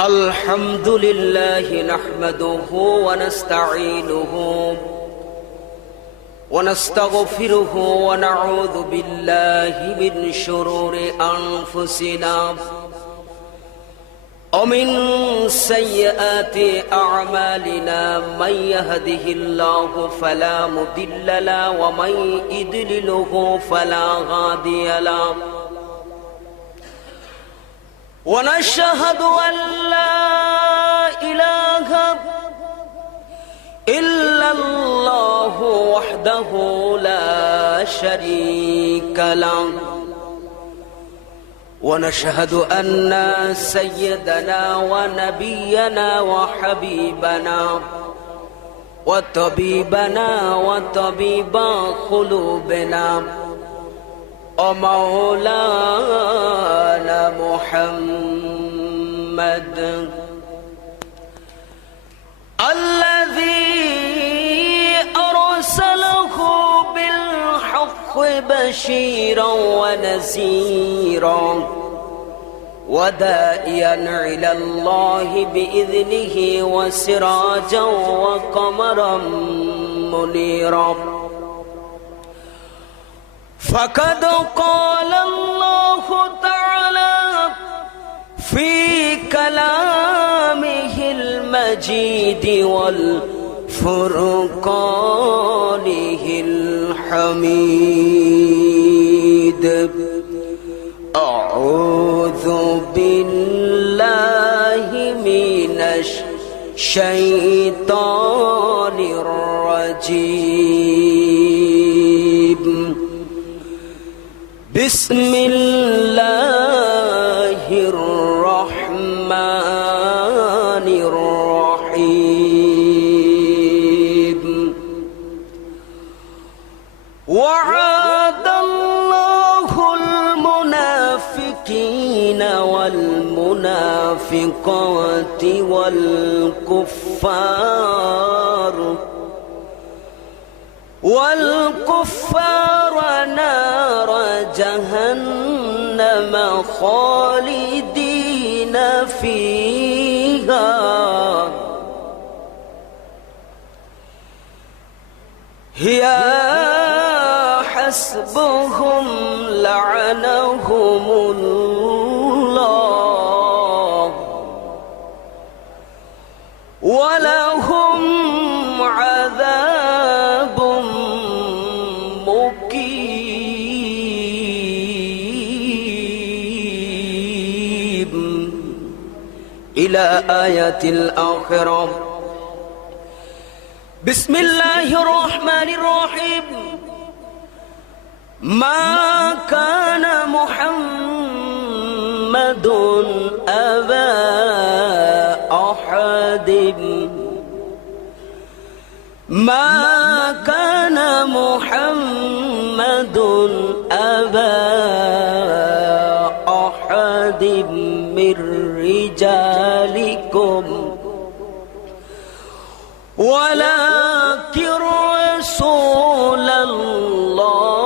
الحمد لله نحمده ونستعينه ونستغفره ونعوذ بالله من شرور أنفسنا ومن سيئات أعمالنا من يهده الله فلا مضل له ومن يضلله فلا هادي له ونشهد أن لا إله إلا الله وحده لا شريك له ونشهد أن سيدنا ونبينا وحبيبنا وطبيبنا وطبيب قلوبنا ومولانا محمد الذي أرسله بالحق بشيرا ونذيرا وداعيا إلى الله بإذنه وسراجا وقمرا منيرا فقد قال الله تعالى في كلامه المجيد والفرقانه الحميد أعوذ بالله من الشيطان الرجيم بسم الله الرحمن الرحيم وعد الله المنافقين والمنافقات والكفار نار جهنم خالدين فيها هي حسبهم لعنهم الله ولهم عذاب مقيم إلى آية الآخرة. بسم الله الرحمن الرحيم. ما كان محمد أبا أحد ما كان محمد أبا أحد من رجالكم ولكن رسول الله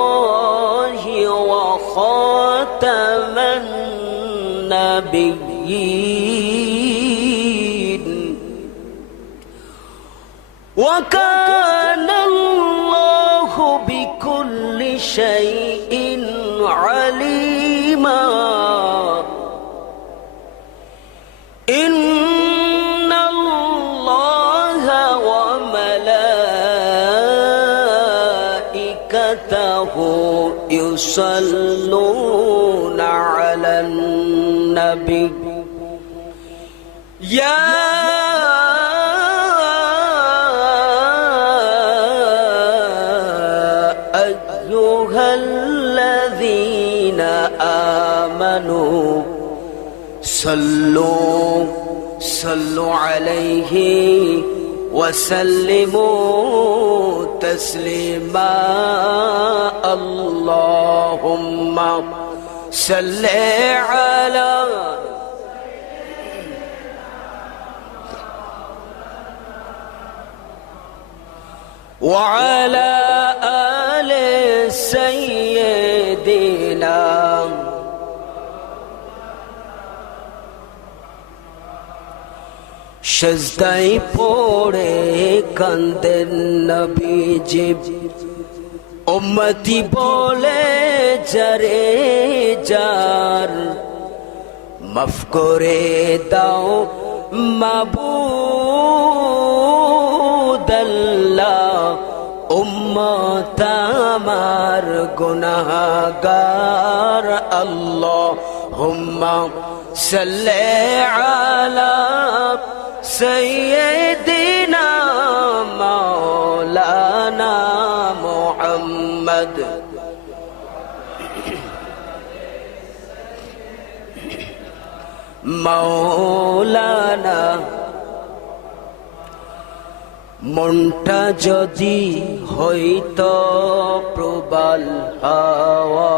وخاتم النبيين وكان الله بكل شيء عليما. إن الله وملائكته يصلون على النبي يا أيها الذين آمنوا صلوا عليه وسلموا تسليما. اللهم صل على وعلى آل سيدنا সেজদায় পড়ে কান্দেন নবীজি উম্মতি বলে যারে যার মাফ করে দাও মাবুদ আল্লাহ উম্মত আমার গুনাহগার আল্লাহুম্মা সাল্লি আলা সাইয়্যিদিনা মাওলানা মুহাম্মদ মাওলানা। মনটা যদি হইতো প্রবল হাওয়া,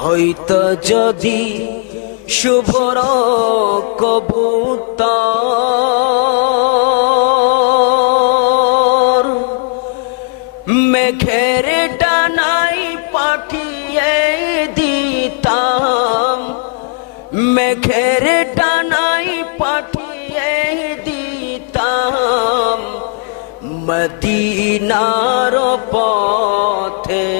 হইতো যদি শুভ্র কবুতর, মেঘের ডানাই পাঠিয়ে দিতাম, মেঘের ডানাই পাঠিয়ে দিতাম মদিনার পথে।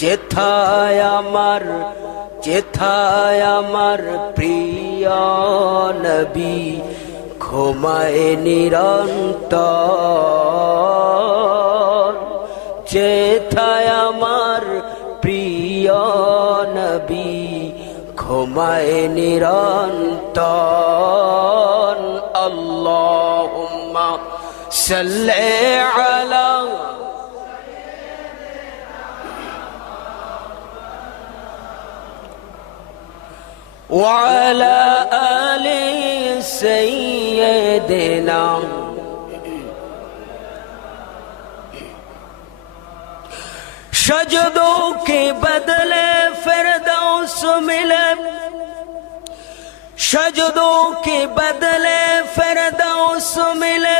যেথায় আমার প্রিয় নবী ঘুমায় নিরন্তর, যেথায় আমার প্রিয় নবী ঘুমায় নিরন্তর। আল্লাহুম্মা সাল্লি আলা وعلى آل سيدنا सजदों के बदले फिरदौस मिले, सजदों के बदले फिरदौस मिले,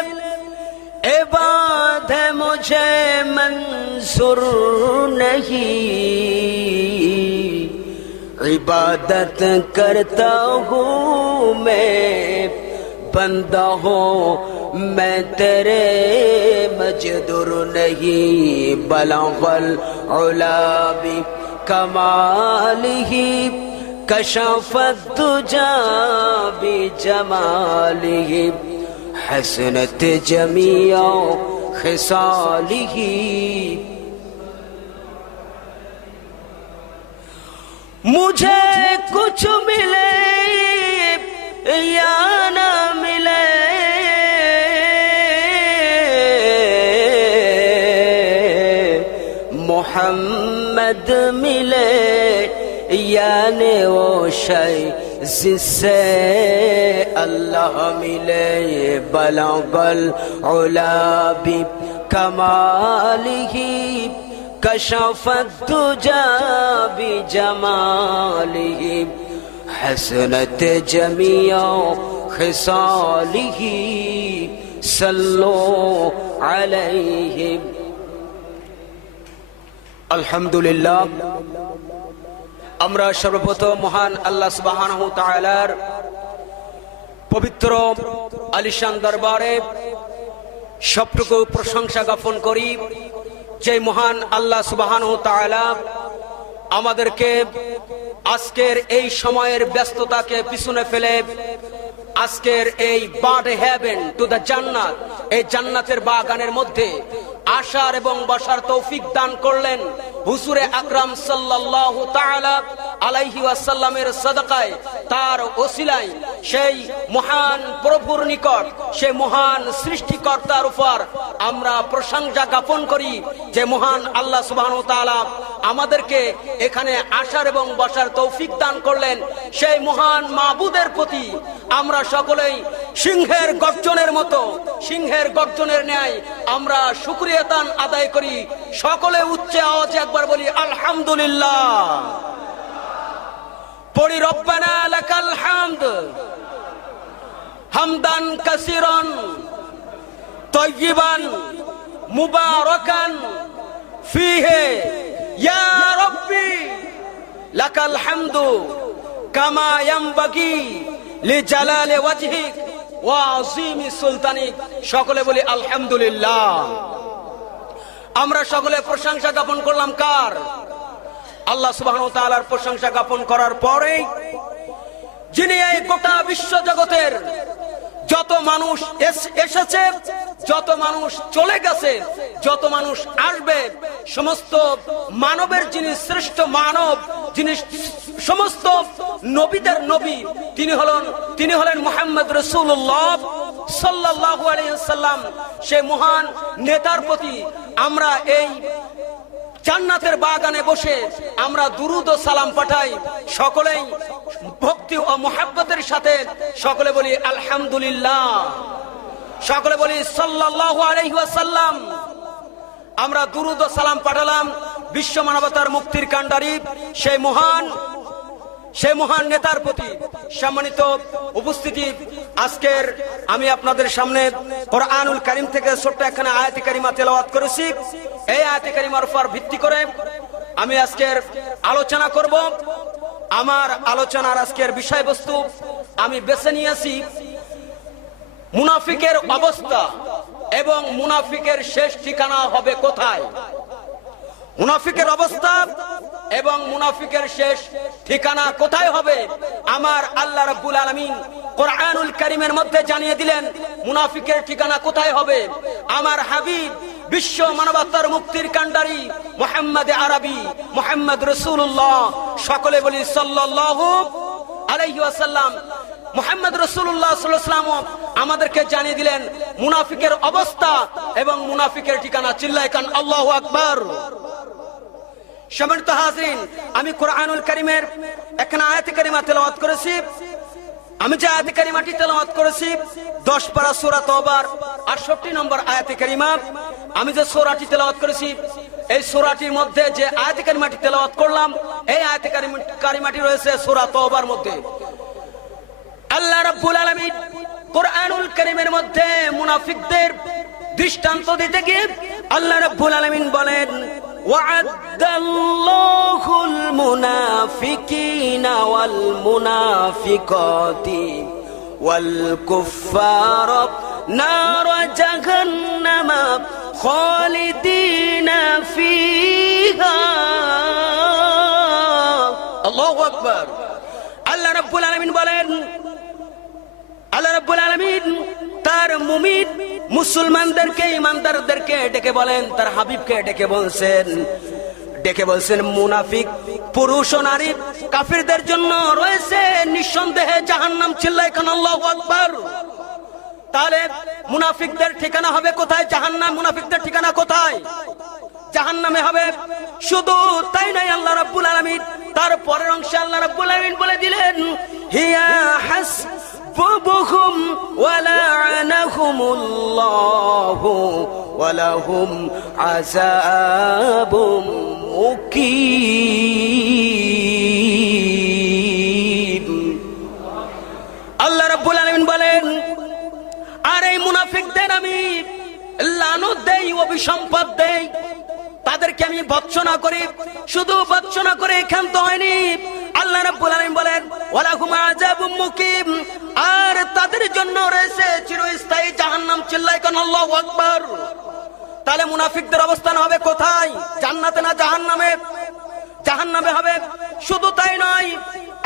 इबादत है मुझे मंजूर नहीं, इबादत करता हूँ मैं बंदा हूँ मैं तेरे मजदूर नहीं। बलगल उला बि कमालिही कशफत दुजा बि जमालिही हसनत जमीआ खिसालिही। मुझे कुछ मिले या न मिले, मोहम्मद मिले यानी वो शय जिससे अल्लाह मिले। बलगल उला बि कमालिही कशफत दुजा बि जमालिही हसनत जमीआ खिसालिही सल्लु अलैहि। আলহামদুলিল্লাহ, আমরা সর্বপ্রথম মহান আল্লাহ সুবহানাহু ওয়া তাআলার পবিত্র আলিশান দরবারে সবটুকু প্রশংসা জ্ঞাপন করি যে মহান আল্লাহ সুবহানাহু ওয়া তাআলা আমাদেরকে আজকের এই সময়ের ব্যস্ততাকে পিছনে ফেলে আজকের এই বার্ড হেভেন টু দ্য জান্নাত, এই জান্নাতের বাগানের মধ্যে আসার এবং বসার তৌফিক দান করলেন। হুজুরে আকরাম সাল্লাল্লাহু তাআলা আলাইহি ওয়াসাল্লামের সাদাকায়, তার ওসিলায় সেই মহান প্রভুর নিকট, সেই মহান সৃষ্টিকর্তার উপর আমরা প্রশংসা জ্ঞাপন করি যে মহান আল্লাহ সুবহানাহু ওয়া তাআলা আমাদেরকে এখানে আসার এবং বসার তৌফিক দান করলেন। সেই মহান মাবুদের প্রতি আমরা সকলেই সিংহের গর্জনের মতো, সিংহের গর্জনের ন্যায় আমরা শুকরিয়াতান আদায় করি। সকলে উচ্চ আওয়াজে একবার বলি আলহামদুলিল্লাহ। পড়ি রব্বানা লাকাল হামদ হামদান কাসীরান তাইয়িবান মুবারাকান ফীহি ইয়া রাব্বি লাকাল হামদু কামা ইয়ামবাগি লিজালালি ওয়াজহিক ওয়া আযীমি সুলতানিক। সকলে বলি আলহামদুলিল্লাহ। আমরা সকলে প্রশংসা জ্ঞাপন করলাম কার? আল্লাহ সুবহানাহু ওয়া তাআলার প্রশংসা জ্ঞাপন করার পরে যিনি এই গোটা বিশ্ব জগতের যত মানুষ এসেছে, যত মানুষ চলে গেছে, যত মানুষ আসবে, সমস্ত মানবের যিনি শ্রেষ্ঠ মানব, যিনি সমস্ত নবীদের নবী, তিনি হলেন মুহাম্মদ রাসূলুল্লাহ সাল্লাল্লাহু আলাইহি ওয়াসাল্লাম। সেই মহান নেতার প্রতি আমরা এই জান্নাতের বাগানে বসে আমরা দুরুদ ও সালাম পাঠাই। সকলেই ভক্তি ও মুহাব্বতের সাথে সকলে বলি আলহামদুলিল্লাহ, সকলে বলি সাল্লাল্লাহু আলাইহি ওয়াসাল্লাম। আমরা দুরুদ ও সালাম পাঠালাম বিশ্ব মানবতার মুক্তির কাণ্ডারী সেই মহান নেতার প্রতি। সম্মানিত উপস্থিতি, আজকের আমি আপনাদের সামনে কোরআনুল কারীম থেকে ছোট্ট একখানা আয়াতে কারিমা তেলাওয়াত করেছি। এই আয়াতে কারিমার উপর ভিত্তি করে আমি আজকের আলোচনা করব। আমার আলোচনার আজকের বিষয়বস্তু আমি বেছে নিয়েছি মুনাফিকের অবস্থা এবং মুনাফিকের শেষ ঠিকানা হবে কোথায়। মুনাফিকের অবস্থা এবং মুনাফিকের শেষ ঠিকানা কোথায় হবে, আমার আল্লাহ রাব্বুল আলামিন কোরআনুল কারীমের মধ্যে জানিয়ে দিলেন মুনাফিকের ঠিকানা কোথায় হবে। আমার হাবিব বিশ্ব মানবতার মুক্তির কাণ্ডারী মুহাম্মদ আরবি মুহাম্মদ রাসূলুল্লাহ, সকলে বলি সাল্লাল্লাহু আলাইহি ওয়াসাল্লাম। মুহাম্মদ রাসূলুল্লাহ সাল্লাল্লাহু আলাইহি ওয়াসাল্লাম আমাদেরকে জানিয়ে দিলেন মুনাফিকের অবস্থা এবং মুনাফিকের ঠিকানা। চিল্লায় কান আল্লাহু আকবার। সম্মানিত হাজরিন, আমি কোরআনুল কারীমের একখানা আয়াতে কারিমা তেলাওয়াত করেছি। আমি যে আয়াতে কারিমাটি তেলাওয়াত করেছি 10 পারা সূরা তওবার 68 নম্বর আয়াতে কারিমা। আমি যে সূরাটি তেলাওয়াত করেছি এই সূরাটির মধ্যে যে আয়াতে কারিমাটি তেলাওয়াত করলাম এই আয়াতে কারিমাটি রয়েছে সূরা তওবার মধ্যে। আল্লাহ রাব্বুল আলামিন কোরআনুল কারীমের মধ্যে মুনাফিকদের দৃষ্টান্ত দিতে গিয়ে আল্লাহ রাব্বুল আলামিন বলেন وَعَدَّ اللَّهُ الْمُنَافِقِينَ وَالْمُنَافِقَاتِ وَالْكُفَّارَ نَارَ جَهَنَّمَ خَالِدِينَ فِيهَا। আল্লাহু আকবার। আল্লাহ রাব্বুল আলামিন বলেন, আল্লাহ রাব্বুল আলামিন তার মুমিন মুসলমানদেরকে, ইমানদারদেরকে ডেকে বলেন, তার হাবিবকে ডেকে বলছেন মুনাফিক পুরুষ ও নারী কাফিরদের জন্য রয়েছে নিঃসন্দেহে জাহান্নাম। চিল্লায় কান আল্লাহু আকবার। তাহলে মুনাফিকদের ঠিকানা হবে কোথায়? জাহান্নাম। মুনাফিকদের ঠিকানা কোথায়? জাহান্নামে হবে। শুধু তাই নয়, আল্লাহ রাব্বুল আলামিন তার পরের অংশে আল্লাহ রাব্বুল আলামিন বলে দিলেন হিয়া হাসবুহুম ওয়া লা'নাহুমুল্লাহু ওয়া লাহুম আযাবুম মুকিম। আল্লাহ রাব্বুল আলামিন বলেন, আর এই মুনাফিকদের আমি লানত দেই, অভিসম্পাদ দেই, তাদেরকে আমি ভৎসনা করি। শুধু ভৎসনা করে ক্ষান্ত হয়নি, আল্লাহ রাব্বুল আলামিন বলেন ওয়ালাহুম আযাবুম মুকিম, আর তাদের জন্য রয়েছে চিরস্থায়ী জাহান্নাম। চিল্লায় কান আল্লাহু আকবার। তাহলে মুনাফিকদের অবস্থান হবে কোথায়? জান্নাতে না জাহান্নামে? জাহান্নামে হবে। শুধু তাই নয়,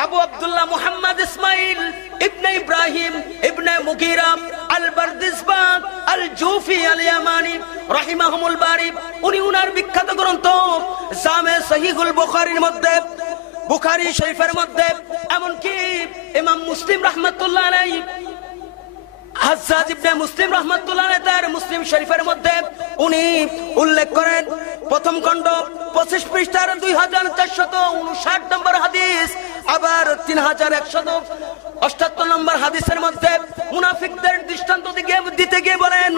আবু আব্দুল্লাহ মুহাম্মদ ইসমাইল ইবনে ইব্রাহিম ইবনে মুগীরা আল বারদিসবাগ আল জুফি আল ইয়ামানি রাহিমাহুমুল বারি, উনি উনার বিখ্যাত গ্রন্থ জামে সহিহুল বুখারীর মধ্যে, বুখারী শরীফের মধ্যে, এমনকি ইমাম মুসলিম রাহমাতুল্লাহ আলাইহি, হাজ্জাজ ইবনে মুসলিম রাহমাতুল্লাহ আলাইহি তার মুসলিম শরীফের মধ্যে উনি উল্লেখ করেন প্রথম খণ্ড 25 পৃষ্ঠার 2459 নম্বর হাদিস, আবার 3178 নম্বর হাদিসের মধ্যে মুনাফিকদের দৃষ্টান্ত দিতে গিয়ে বলেন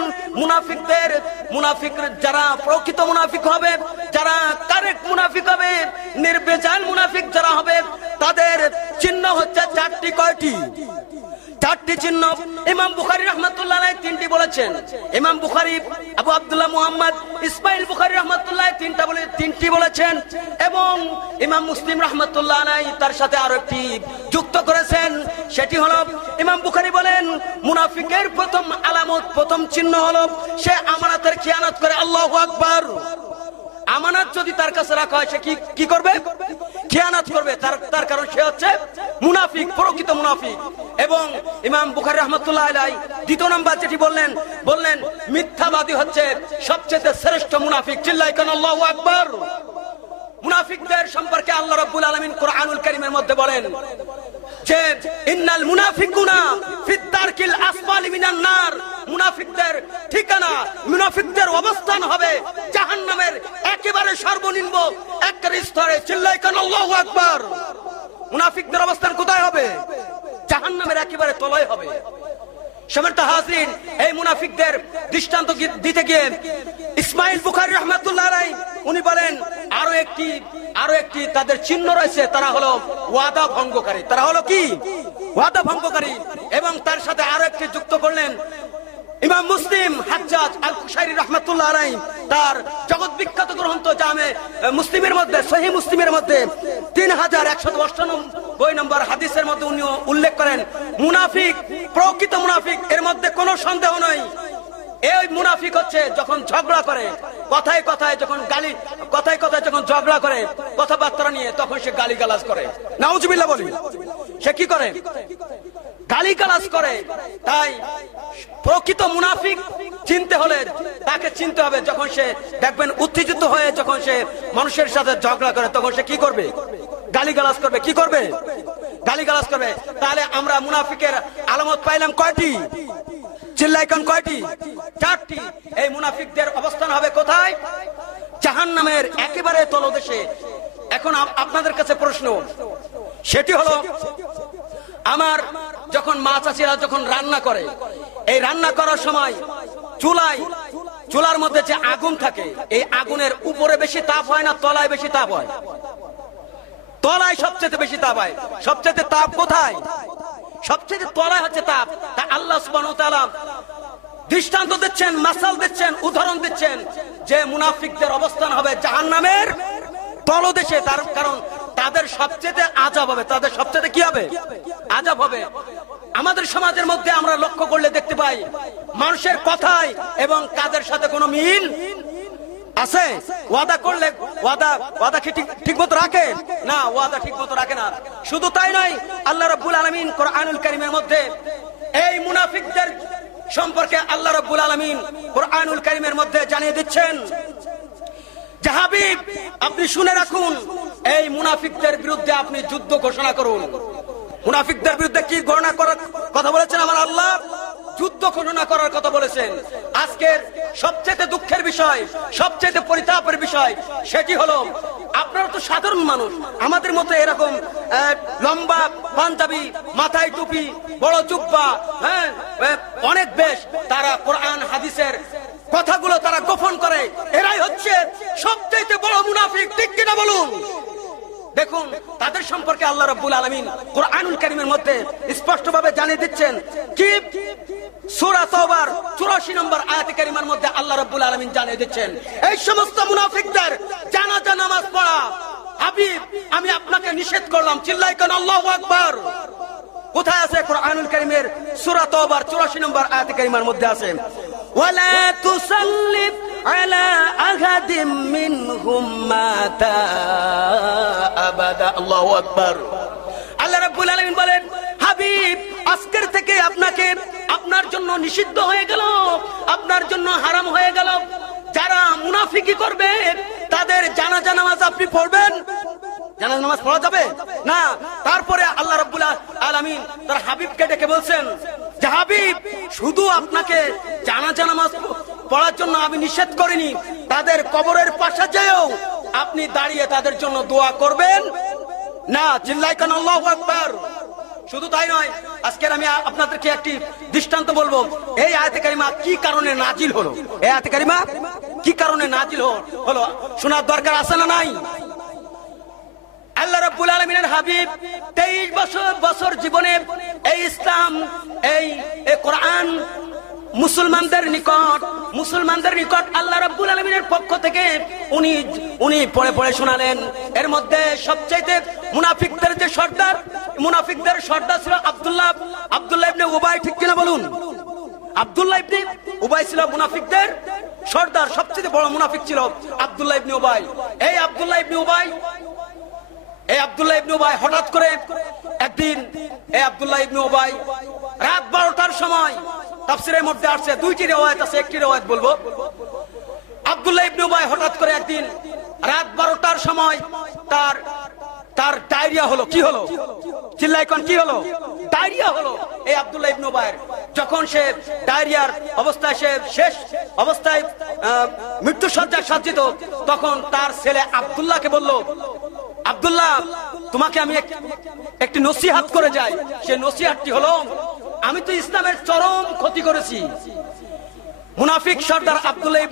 মুনাফিক যারা প্রকৃত মুনাফিক হবে, যারা কারেক্ট মুনাফিক হবে, নির্বেজাল মুনাফিক যারা হবে, তাদের চিহ্ন হচ্ছে চারটি। কয়টি? চারটি চিহ্ন। ইমাম বুখারী রাহমাতুল্লাহ আলাইহি তিনটি বলেছেন। ইমাম বুখারী আবু আব্দুল্লাহ মুহাম্মদ ইসমাইল বুখারী রাহমাতুল্লাহ তিনটি বলেছেন, এবং ইমাম মুসলিম রাহমাতুল্লাহ আলাইহি তার সাথে আরো একটি যুক্ত করেছেন। সেটি হলো, ইমাম বুখারী বলেন মুনাফিকের প্রথম আলামত, প্রথম চিহ্ন হলো সে আমানতের খিয়ানত করে। আল্লাহু আকবার। আমানত যদি তার কাছে রাখা হয়, সে কি করবে? খিয়ানত করবে। তার কারণ সে হচ্ছে মুনাফিক, প্রকৃত মুনাফিক। এবং ইমাম বুখারী রাহমাতুল্লাহ আলাইহি দ্বিতীয় নাম্বার যেটি বললেন মিথ্যাবাদী হচ্ছে সবচেয়ে শ্রেষ্ঠ মুনাফিক। চিল্লায় কেন আল্লাহু আকবার। মুনাফিকদের সম্পর্কে আল্লাহ রাব্বুল আলামিন কোরআনুল কারীমের মধ্যে বলেন যে ইন্নাল মুনাফিকুনা ফিদ দারকিল আসফালি মিনান নার। মুনাফিকদের ঠিকানা, মুনাফিকদের অবস্থান হবে জাহান্নামের একেবারে সর্বনিম্ন একটা স্তরে। চিল্লায় কেন আল্লাহু আকবার। মুনাফিকদের অবস্থান কোথায় হবে? জাহান্নামের একেবারে তলায় হবে। সম্মানিত হাজরিন, এই মুনাফিকদের দৃষ্টান্ত দিতে গিয়ে ইসমাইল বুখারী রাহমাতুল্লাহ আলাইহি উনি বলেন আরো একটি তাদের চিহ্ন রয়েছে। তারা হলো ওয়াদা ভঙ্গকারী। তারা হলো কি? ওয়াদা ভঙ্গকারী। এবং তার সাথে আরো একটি যুক্ত করলেন ইমাম মুসলিম হাজ্জাজ আল কুশাইরি রাহমাতুল্লাহ আলাইহি তার জগৎ বিখ্যাত গ্রন্থ জামে মুসলিমের মধ্যে, সহিহ মুসলিমের মধ্যে 3198 নম্বর হাদিসের মধ্যে উনি উল্লেখ করেন, মুনাফিক, প্রকৃত মুনাফিক, এর মধ্যে কোনো সন্দেহ নাই। এই মুনাফিক হচ্ছে যখন ঝগড়া করে, কথায় কথায় যখন ঝগড়া করে, কথাবার্তা নিয়ে, তখন সে গালিগালাজ করে। নাউজুবিল্লাহ বলি। সে কি করে? গালিগালাজ করে। তাই প্রকৃত মুনাফিক চিনতে হলে তাকে চিনতে হবে যখন সে দেখবেন উত্তেজিত হয়ে যখন সে মানুষের সাথে ঝগড়া করে, তখন সে কি করবে? গালিগালাজ করবে। কি করবে? গালিগালাজ করবে। তাহলে আমরা মুনাফিকের আলামত পাইলাম কয়টি? চিল্লায় কোন কয়টি? চারটি। এই মুনাফিকদের অবস্থান হবে কোথায়? জাহান্নামের একেবারে তলদেশে। এখন আপনাদের কাছে প্রশ্ন, সেটি হলো, আমার যখন মা চাচিরা যখন রান্না করে, এই রান্না করার সময় চুলার মধ্যে যে আগুন থাকে, এই আগুনের উপরে বেশি তাপ হয় না তলায় বেশি তাপ হয়? তলায় সবচেয়ে বেশি তাপ হয়। সবচেয়ে তাপ কোথায়? সবচেয়ে তলায় হচ্ছে তাপ। তা আল্লাহ সুবহানাহু ওয়া তাআলা দৃষ্টান্ত দিচ্ছেন, মাসাল দিচ্ছেন, উদাহরণ দিচ্ছেন যে মুনাফিকদের অবস্থান হবে জাহান্নামের তলদেশে। তার কারণ তাদের সবচেয়ে আযাব হবে। তাদের সবচেয়ে কি হবে? আযাব হবে। আমাদের সমাজের মধ্যে আমরা লক্ষ্য করলে দেখতে পাই, মানুষের কথায় এবং কাজের সাথে কোনো মিল আছে? ওয়াদা করলে ওয়াদা কি ঠিক মতো রাখে? না, ওয়াদা ঠিক মতো রাখে না। শুধু তাই নয়, আল্লাহ রাব্বুল আলামিন কোরআনুল কারীমের মধ্যে এই মুনাফিকদের সম্পর্কে আল্লাহ রাব্বুল আলামিন কোরআনুল কারীমের মধ্যে জানিয়ে দিচ্ছেন যে হাবিব, আপনি শুনে রাখুন, এই মুনাফিকদের বিরুদ্ধে আপনি যুদ্ধ ঘোষণা করুন। মুনাফিকদের বিরুদ্ধে কি ঘোষণা করার কথা বলেছেন আমার আল্লাহ? যুদ্ধ ঘোষণা করার কথা বলেছেন। আজকের সবচেয়ে দুঃখের বিষয়, সবচেয়ে পরিতাপের বিষয়, সেটি হলো আপনারা তো সাধারণ মানুষ, আমাদের মতো এরকম লম্বা পাঞ্জাবি, মাথায় টুপি, বড় জুব্বা, অনেক বেশ, তারা কোরআন হাদিসের কথাগুলো তারা গোপন করে। এরাই হচ্ছে সবচেয়ে বড় মুনাফিক। ঠিক কিনা বলুন? দেখুন, তাদের সম্পর্কে আল্লাহ রাব্বুল আলামিন কোরআনুল কারীমের মধ্যে স্পষ্টভাবে জানিয়ে দিচ্ছেন। কি? সূরা তাওবার 84 নম্বর আয়াতে কারিমার মধ্যে আল্লাহ রাব্বুল আলামিন জানিয়ে দিচ্ছেন, এই সমস্ত মুনাফিকদের জানাজা নামাজ পড়া হাবিব আমি আপনাকে নিষেধ করলাম। চিল্লায় কেন আল্লাহু আকবার। কোথায় আছে? কোরআনুল কারীমের সূরা তাওবার 84 নম্বর আয়াতে কারিমার মধ্যে আছে, ওয়ালা তুসাল্লিত আলা আহাদিম মিনহুম মাতা আবাদা। আল্লাহু আকবার। আল্লাহ রাব্বুল আলামিন বলেন, হাবিব আজকের থেকে আপনার জন্য নিষিদ্ধ হয়ে গেল, আপনার জন্য হারাম হয়ে গেল, যারা মুনাফিকি করবে তাদের জানাজা নামাজ আপনি পড়বেন। জানাজা নামাজ পড়া যাবে না। তারপরে আল্লাহ রাব্বুল আলামিন তার হাবিবকে ডেকে বলছেন যে হাবিব, শুধু আপনাকে জানাজা নামাজ পড়ার জন্য আমি নিষেধ করিনি, তাদের কবরের পাশে যেও আপনি দাঁড়িয়ে তাদের জন্য দোয়া করবেন না। চিল্লায় কেন আল্লাহু আকবার। শুধু তাই নয়, আজকের আমি আপনাদেরকে একটি দৃষ্টান্ত বলবো। এই আয়াতে কারিমা কি কারণে নাজিল হলো? এই আয়াতে কারিমা কি কারণে নাজিল হলো শোনার দরকার আছে না নাই? আল্লাহ রাব্বুল আলামিনের হাবিব 23 বছর জীবনে এই ইসলাম, এই কোরআন মুসলমানদের নিকট আল্লাহ রাব্বুল আলামিনের পক্ষ থেকে উনি পড়ে শোনালেন। এর মধ্যে সবচেয়ে মুনাফিকদের সর্দার ছিল আব্দুল্লাহ ইবনে উবাই, ঠিক কিনা বলুন? আব্দুল্লাহ ইবনে উবাই ছিল মুনাফিকদের সর্দার, সবচেয়ে বড় মুনাফিক ছিল আব্দুল্লাহ ইবনে উবাই। এই আব্দুল্লাহ ইবনে উবাই হঠাৎ করে একদিন রাত 12টার সময়, তাফসীরের মধ্যে আসছে দুইটি riwayat আছে, একটি riwayat বলবো। আব্দুল্লাহ ইবনে উবাই হঠাৎ করে একদিন রাত 12টার সময় তার ডায়রিয়া হলো। কি হলো? চিল্লাই কোন, কি হলো? ডায়রিয়া হলো এই আব্দুল্লাহ ইবনে উবাইয়ের। যখন সে ডায়রিয়ার অবস্থায়, সে শেষ অবস্থায় মৃত্যু সজ্জায় সাজ্জিত, তখন তার ছেলে আব্দুল্লাহকে বলল, আব্দুল্লাহ, তোমাকে আমি একটি নসিহত করে যাই। সেই নসিহতটি হলো, আমি তো ইসলামের চরম ক্ষতি করেছি। মুনাফিক সর্দার আব্দুল্লাহ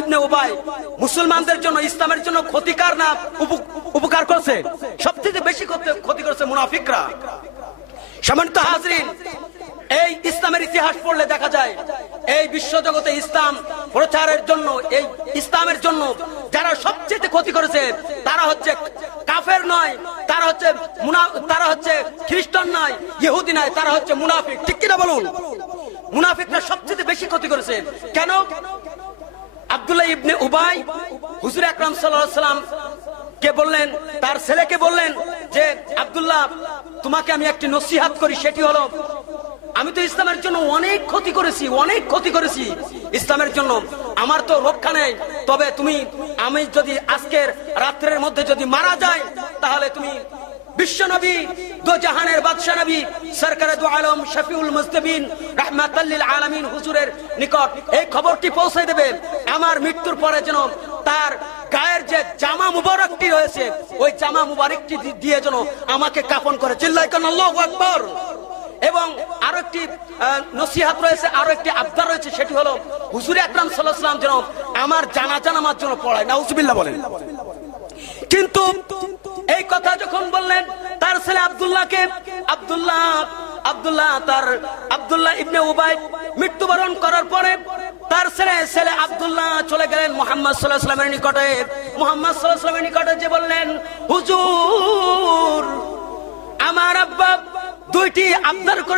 ইবনে উবাই মুসলমানদের জন্য, ইসলামের জন্য ক্ষতিকার না উপকার করেছে? সবথেকে বেশি ক্ষতি করেছে মুনাফিকরা। সম্মানিত হাজরিন, এই ইসলামের ইতিহাস পড়লে দেখা যায় এই বিশ্বজগতে ইসলাম প্রচারের জন্য, এই ইসলামের জন্য যারা সবচেয়ে ক্ষতি করেছে তারা হচ্ছে কাফের নয়, তারা হচ্ছে খ্রিস্টান নয়, ইহুদি নয়, তারা হচ্ছে মুনাফিক, ঠিক কিনা বলুন? মুনাফিকরা সবচেয়ে বেশি ক্ষতি করেছে। কেন? আব্দুল্লাহ ইবনে উবাই হুজুর আকরাম সাল্লাল্লাহু আলাইহি ওয়াসাল্লাম কে বললেন, তার ছেলেকে বললেন যে, আব্দুল্লাহ, তোমাকে আমি একটি নসিহত করি। সেটি হলো, আমি তো ইসলামের জন্য অনেক ক্ষতি করেছি ইসলামের জন্য, আমার তো রক্ষা নেই। তবে আমি যদি আজকের রাত্রের মধ্যে যদি মারা যায়, তাহলে তুমি বিশ্বনবী, দো জাহানের বাদশা নবী, সরকারে দু আলম, শফিউল মুজতাবিন, রাহমাতাল লিল আলামিন হুজুরের নিকট এই খবরটি পৌঁছে দেবে। আমার মৃত্যুর পরে যেন তার গায়ের যে জামা মুবারকটি রয়েছে, ওই জামা মুবারকটি দিয়ে যেন আমাকে কাফন করে। চিল্লাই কোন আল্লাহু আকবার। এবং আরো একটি নসিহত রয়েছে, আরো একটি আবদার রয়েছে, সেটি হলো হুজুর আকরাম সাল্লাল্লাহু আলাইহি ওয়াসাল্লাম যেন আমার জানাজা নামাজ জন্য পড়ায়। নাউজুবিল্লাহ বলেন। কিন্তু এই কথা যখন বললেন তার ছেলে আব্দুল্লাহকে, আব্দুল্লাহ ইবনে উবাই মৃত্যুবরণ করার পরে তার ছেলে আব্দুল্লাহ চলে গেলেন মুহাম্মদ সাল্লাল্লাহু আলাইহি ওয়াসাল্লামের নিকটে। মুহাম্মদ সাল্লাল্লাহু আলাইহি ওয়াসাল্লামের নিকটে যে বললেন, হুজুর, আমার আব্বা দুইটি আবদার